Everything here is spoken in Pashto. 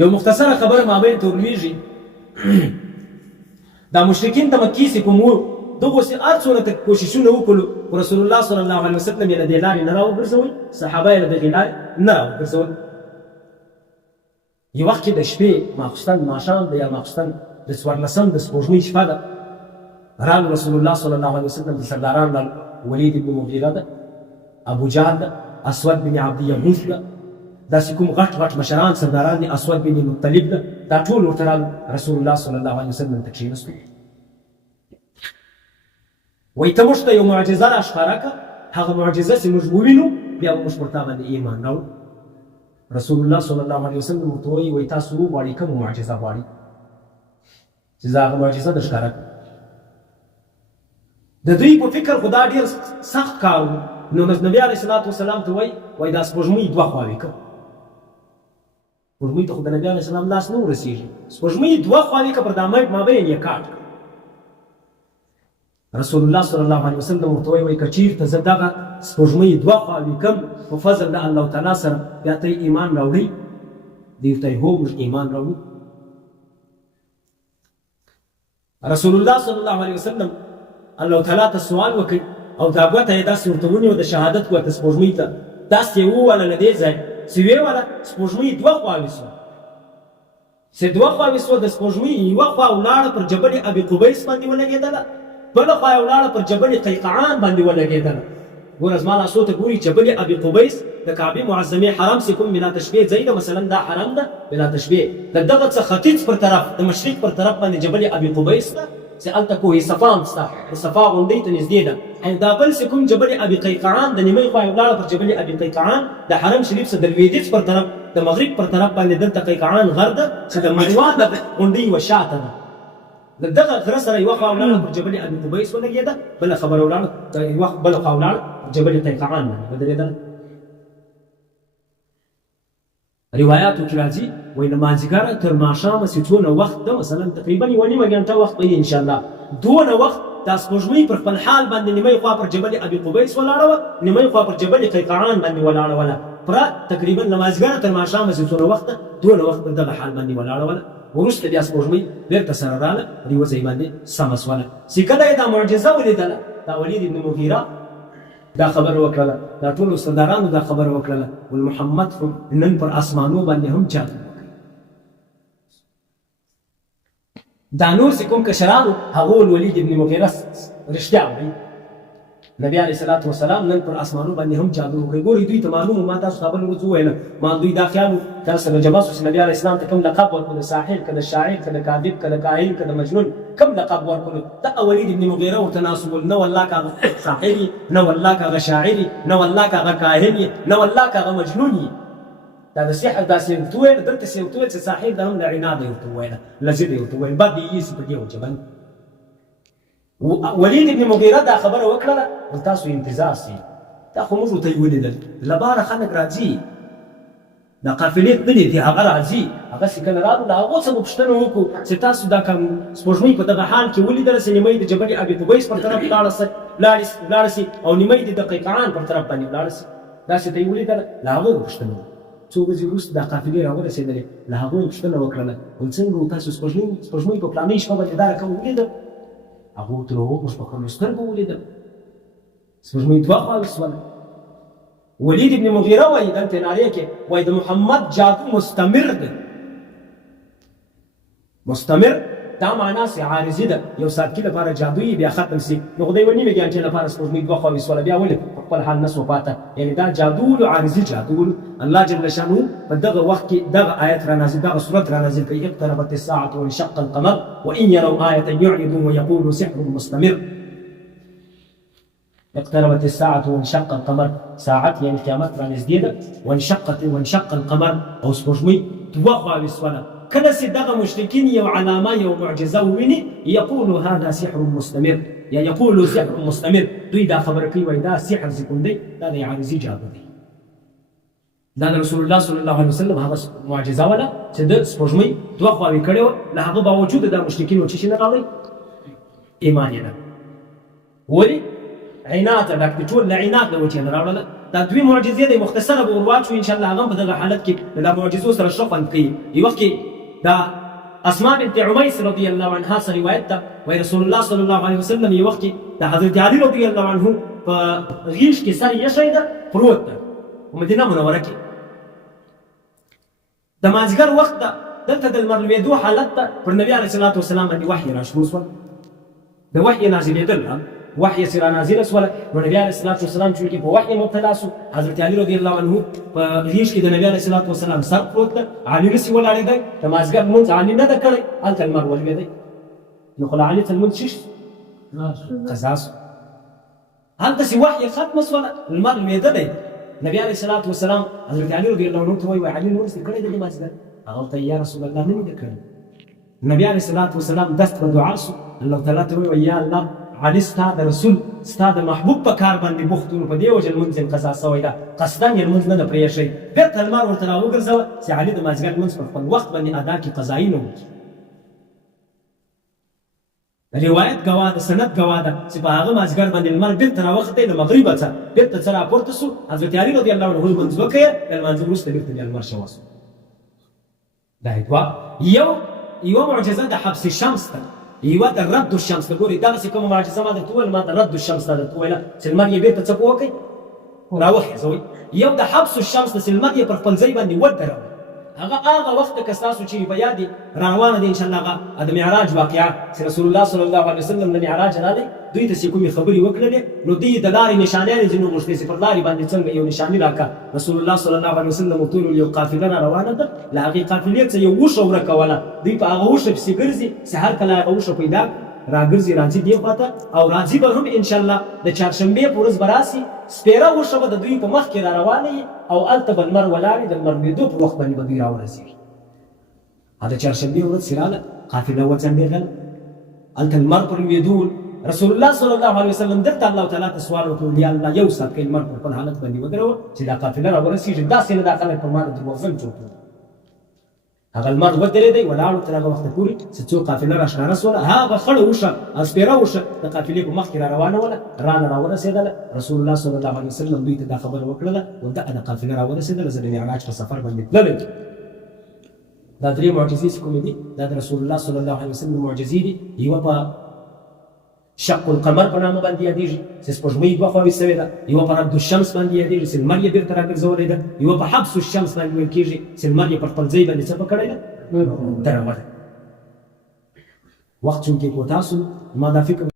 یو مختصره خبره مابین ته ورلویږي دا مشرکین ته مکې سي کوم دغسې هر څونه ته کوششونه وکړو خو رسول الله صلی الله علیه وسلم یې له دې لارې نه راوګرځول صحابه یې له دغې لارې نه راوګرځول یو وخت کې د شپې ماخوستن ماښام د یا ماخوستن د 14 د سپوږمۍ شپه ده راغلو رسول الله صلی الله علیه وسلم د سرداران له ولید بن مغیره ده ابو جهل ده اسود بن عبد یغوث ده داسې کوم غټ غټ مشران سرداران دي اسود بن مطلب ده دا ټول ورته راغلل رسول الله صلی الله علیه وسلم ته کښېنستو وایي ته موږ ته یو معجزه راښکاره کړه هغه معجزه چې موږ ووینو بیا به موږ پر تا باندې ایمان راوړو رسول الله صلی الله علیه وسلم ورته وایي وایي تاسو وغواړئ کومه معجزه غواړئ چې زه هغه معجزه در ښکاره کړم د دوی په فکر خو دا ډېر سخت کار و نو نبي علیه صلات وسلام ته وایي دا سپوږمۍ دوه خواوې کړه سپوږمۍ ته خو د نبي علیه السلام لاس نه ورسېږي سپوږمۍ دوه خواوې کړه پر دا مابین یې کاټ کړه رسول الله صلی الله علیه وسلم ورته وایي که چېرته زه دغه سپوږمۍ دوه خواوې کړم په فضل د الله تعالی سره بیا ته ایمان راوړئ دوی ورته هو موږ ایمان راوړو رسول الله صلی الله علیه وسلم الله تعالی ته سوال وکړ او دا ګوته یې داسې ورته ونیو د شهادت ګوته سپوږمۍ ته داسې یې ووهله له دې ځای چې ویې وله سپوږمۍ دوه خواوې سوه چې دوه خواوې سوه د سپوږمۍ یوه خوا ولاړه پر جبل ابي قبیس باندې ولګېدله بله خوا یې ولاړه پر جبل قیقعان باندې ولګېدله ګوره زما لاسو ته ګوري جبل ابي قبیس د کعبې معظمې حرم چې کوم بلا تشبیه ځای ده مثلا دا حرم ده بلا تشبیه د دغه څه ختیځ پر طرف د مشرق پر طرف باندې جبل ابي قبیس ده چې هلته کوه صفا هم شته د صفا غونډۍ ته نږدې ده او دا بل چې کوم جبل ابي قیقعان د نیمې خوا یې ولاړه پر جبل ابي قیقعان د حرم شریف څخه د لویدیځ پر طرف د مغرب پر طرف باندې دلته قیقعان غر ده چې د مجوا د غونډۍ یوه شاته ده د دغه غره سره یوه خوا ولاړه پر جبل ابي قبیس ولګېده بله خبره ولاړه یوه بله خوا ولاړه پر جبل قیقعان باندې ودرېدله روایاتو کې راځي وایي له مازدیګره تر ماښامه چې څونه وخت ده مثلا تقریبا یوه نیمه ګنټه وخت به یې انشاءالله دونه وخت دا سپوږمۍ پر خپل حال باندې نیمه خوا پر جبل ابي قبیس ولاړه وه نیمه خوا پر جبل قیقعان باندې ولاړه وله پوره تقریبا له مازدیګره تر ماښامه چې څونه وخت ده دونه وخت پر دغه حال باندې ولاړه وله وروسته بیا سپوږمۍ بېرته سره راغله پر یوه ځای باندې سمه سوله چې کله یې دا معجزه ولیدله دا ولید ابن مغیره دا خبره وکړله دا ټولو سردارانو دا خبره وکړله ول محمد خو نن پر اسمانو باندې هم جادو وکړي دا نور چې کوم کشرانو هغو ولید ابن مغیره رښتیا وایي نبی علیه صلات وسلام نن پر اسمانو باندې هم جادو وکړي ګورې دوی ته معلوم ما تاسو خبره ورځ وویله ما دوی دا خیال کله سره جباس چې نبی علیه السلام ته کوم لقب ورکړو د ساحر که د شاعر که د کاذب که د کاهن که د مجنون کوم لقب ورکړو دا ولید ابن مغیره ورته ناسو ول نه والله که هغه ساحر یې نه والله که هغه شاعر یې نه والله که هغه کاهن یې نه والله که هغه مجنون یې دا د سحر داسې ورته وویل دلته چې ورته وویل چې ساحر دا هم له عناده یې ورته وویله له ضد یې ورته وویل بد یې ایسي په دې وجه باندې ولید ابن مغیره دا خبره وکړله ول تاسو انتظار سي دا خو موږ ورته یې ولیدل له باره خلک راځي دا قافلې تللې دي هغه راځي هغه چې کله راغلو له هغو څه به پوښتنه وکړو چې تاسو دا کوم سپوږمۍ په دغه حال کې ولیدله چې نیمه یې د جبل ابي قبیس پر طرف ولاړه سي او نیمه یې د قیقعان پر طرف باندې ولاړه سي داسې ته یې ولیدله له هغو به پوښتنه وکړو څو ورځې وروسته دا قافلې راورسېدلې له هغو یې پوښتنه وکړله ول څنګه تاسو سپوږمۍ په فلانۍ شپه باندې دا رقم ولیده هغو ورته وویل موږ په خپلو سترګو ولیدل سپوږمۍ دوه خواوې سوله ولید ابن مغیره وایي دلته نارې کې وایي د محمد جادو مستمر ده مستمر دا معنا چې عارضي ده یو ساعت کې لپاره جادو یې بیا ختم سي نو خدای ونی مې ګانټې لپاره سپوږمۍ دوه خواوې سوله بیا ولې په خپل حال نس وفاته یعنی دا جادو عارضي جادو الله جل شانه په دغه وخت کې دغه آیت را نازل دغه سورت را نازل کوي اقتربت الساعة وانشق القمر وإن يروا آية يعرضوا ويقولوا سحر مستمر اقتربت الساعة وانشق القمر ساعت يعني قیامت را نږدې ده وانشق القمر او سپوږمۍ دوه خواوې سوله کله چې دغه مشرکین یو علامه یو معجزه وویني یقولو هذا سحر مستمر یا یقولو سحر مستمر دوی دا خبره کوي وایي دا سحر چې کوم دی دا د عارضي جادو دی دا د رسول الله صلی الله علیه وسلم هغه معجزه وله چې د سپوږمۍ دوه خواوې کړې وه له هغه باوجود دا مشرکین څه شي نه راغلی ایمان یې نه ولې عناد ډک دي ټول له عناد له وجې نه راوړله دا دوی معجزې د مختصره به ورواچو ان شاء الله هغه په دغه حالت کې دا معجزو سره ښه خوند کوي. یو وخت کې دا اسماء بنت عمیس رضی الله عنها سره روایت ده وایي رسول الله صلی الله علیه وسلم یو وخت کې د حضرت علی رضی الله عنه په غیږ کې سر یشی ده پروت ده په مدینه منوره کې. د مازدیګر وخت ده دلته د لمر لوېدو حالت ده پر نبي علیه الصلاة والسلام باندې وحی راشروع شول. د وحی نازلېدل وحی چې رانازله شوله نو نبي علیه الصلاة والسلام چونکې په وحی مبتلا شو حضرت علي رضی الله عنه په غیږ کې د نبي علیه الصلاة والسلام سر پروت ده علي نسي ولاړېدی د مازدیګر لمونځ علي نه ده کړی هلته لمر ولوېدی نو خو له علي ته لمونځ څه شو قضا شو هلتهسې وحی ختمه شوله لمر لوېدلی نبي علیه الصلاة والسلام حضرت علي رضی الله عنه ته وایي علي لمونځ دې کړی دی د مازدیګر هغه ورته یا رسول الله نه مې ده کړی. نبي علیه الصلاة والسلام دست په دعا شو الله تعالی ته وایي یا الله علي ستا د رسول ستا د محبوب په کار باندې بوخت و نو په دې وجه لمونځ یې قضا شوی ده قصدا یې لمونځ نه ده پرېښی بېرته لمر ورته راوګرځوه چې علي د مازدیګر لمونځ په خپل وخت باندې ادا کړي قضایي نه وکړي. روایت ګواه ده سند ګواه ده چې په هغه مازدیګر باندې لمر بېرته راوختی له مغربه څه بېرته څه راپورته شو حضرت علي رضی الله عنه لمونځ وکړی د لمانځه وروسته بېرته بیا لمر شوه شو. دا دوه یوه معجزه د حبس شمس ده یوه د رد الشمس ده. ګورئ دغسې کومه معجزه ما درته وویل ما د رد الشمس ده درته وویله چې لمر یې بېرته څه وکړئ راوخېځوئ. یو د حبس الشمس ده چې لمر یې پر خپل ځای باندې ودروئ هغه وخت که ستاسو چې په یاد را روانه دی ان شاء الله هغه د معراج واقعه چې رسول الله صلی الله علیه وسلم د معراج راغی دوی ته چې کومې خبرې وکړلې نو دوی د لارې نشانیانې ځینو غوښتې چې پر لارې باندې څنګه یو نشاني راکړه رسول الله صلی الله علیه وسلم ورته وویل یو قافله را روانه ده له هغې قافلې څخه یو وښه ورکوله دوی په هغه وښه پسې ګرځي چې هر کله هغه وښه پیدا راګرځي راځي دې خواته او راځي به هم ان شاء الله د چهارشنبې په ورځ به راسي سپېره وښه به د دوی په مخ کې را روانه وي او هلته به لمر ولاړ وي د لمر لوېدو په وخت باندې به دوی راورسېږي. د چهارشنبې ورځ چې راغله قافله وڅنډېدله هلته لمر پر لوېدو رسول الله صلی الله علیه وسلم دلته الله تعالی ته سوال وکړو یا الله یو ساعت کې لمر پر خپل حالت باندې ودروه چې دا قافله راورسېږي داسې نه دا خلک پر ما د دروغجن جوړ کړي. هغه لمر ودرېدی ولاړو تر هغه وخته پورې چې څو قافله راښکاره شوله هغه خړه وښه او سپېره وښه د قافلې په مخ کې را روانه وله رانه راورسېدله رسول الله صلی الله علیه وسلم دوی ته دا خبره وکړله ودغه د قافله راورسېدله زه د معراج په سفر باندې تللی. دا درې معجزې چې کومې دي دا د رسول الله صلی الله علیه وسلم معجزې دي. یوه په شق القمر په نامه باندې یادېږي چې سپوږمۍ دوه خواوې شوې ده. یوه په رد الشمس باندې یادېږي چې لمر یې بېرته راګرځولی ده. یوه په حبس الشمس باندې ویل کېږي چې لمر یې پر خپل ځای باندې څه کړی ده درولی. وخت چونکې کوتاه شو ما دا فکر